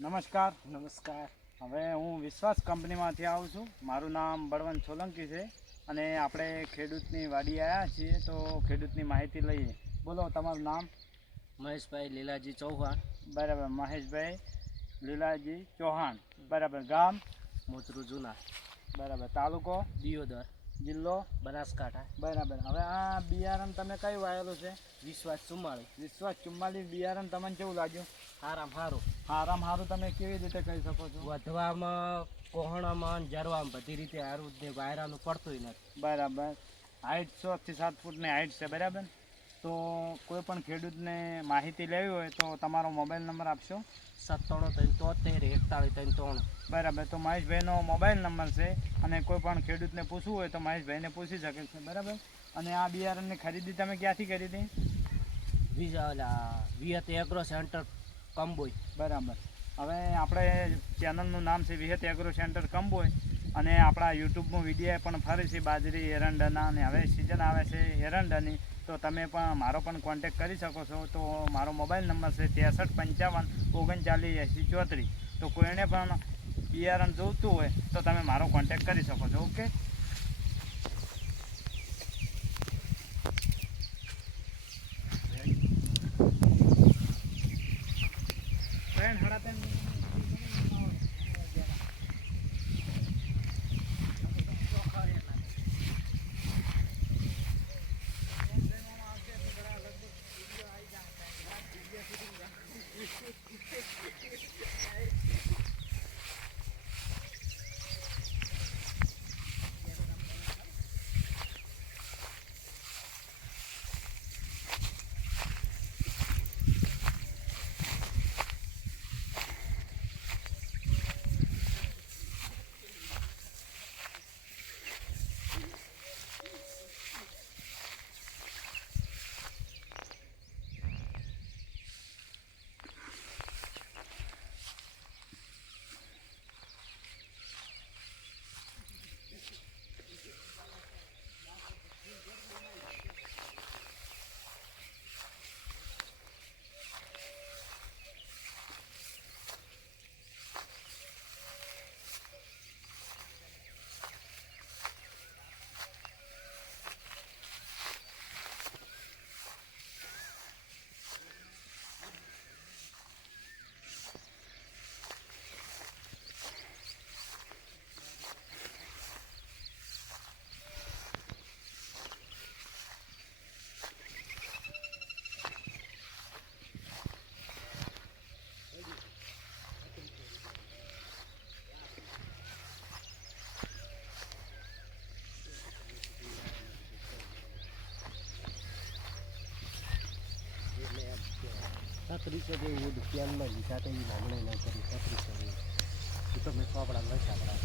નમસ્કાર. નમસ્કાર. હવે હું વિશ્વાસ કંપનીમાંથી આવું છું. મારું નામ બળવંત સોલંકી છે અને આપણે ખેડૂતની વાડી આવ્યા છીએ તો ખેડૂતની માહિતી લઈએ. બોલો તમારું નામ? મહેશભાઈ લીલાજી ચૌહાણ. બરાબર. મહેશભાઈ લીલાજી ચૌહાણ. બરાબર. ગામ? મોતરું જૂના. બરાબર. તાલુકો? દિયોદર. જિલ્લો બનાસકાંઠા. બરાબર. હવે આ બિયારણ તમે કયું વાયેલું છે? વિશ્વાસ ચુમ્માળીસ. વિશ્વાસ ચુમ્માળીસ બિયારણ તમને કેવું લાગ્યું? હારામ હારું. હારામ હારું તમે કેવી રીતે કહી શકો છો? વધવામાં કોહણામાં જરવામાં બધી રીતે હારું વાયરાનું પડતું નથી. બરાબર. હાઈટ છ થી સાત ફૂટની હાઈટ છે બરાબર? તો કોઈ પણ ખેડૂતને માહિતી લેવી હોય તો તમારો મોબાઈલ નંબર આપશો. સત્તાણું ત્રણ તોતેર એકતાળીસ ત્રણ ત્રણ. બરાબર તો મહેશભાઈનો મોબાઈલ નંબર છે અને કોઈ પણ ખેડૂતને પૂછવું હોય તો મહેશભાઈને પૂછી શકે છે બરાબર? અને આ બિયારણની ખરીદી તમે ક્યાંથી કરી હતી? વિઝા વિયત એગ્રો સેન્ટર કંબોઈ. બરાબર. હવે આપણે ચેનલનું નામ છે વિહત એગ્રો સેન્ટર કંબોય અને આપણા યુટ્યુબમાં વીડિયો પણ ફરે છે બાજરી એરંડાના અને હવે સિઝન આવે છે એરંડાની. તો તમે પણ મારો પણ કોન્ટેક કરી શકો છો. તો મારો મોબાઈલ નંબર છે ત્રેસઠ પંચાવન ઓગણચાલીસ એંસી ચોત્રીસ. તો કોઈને પણ બિયારણ જોઈતું હોય તો તમે મારો કોન્ટેક કરી શકો છો ઓકે ફ્રેન્ડ સાડા છત્રીસો જેવું ધ્યાનમાં લીધા તો એ હમણે ન કરી, છત્રીસો એ તો મેં ચોપડા લખ્યા આપણા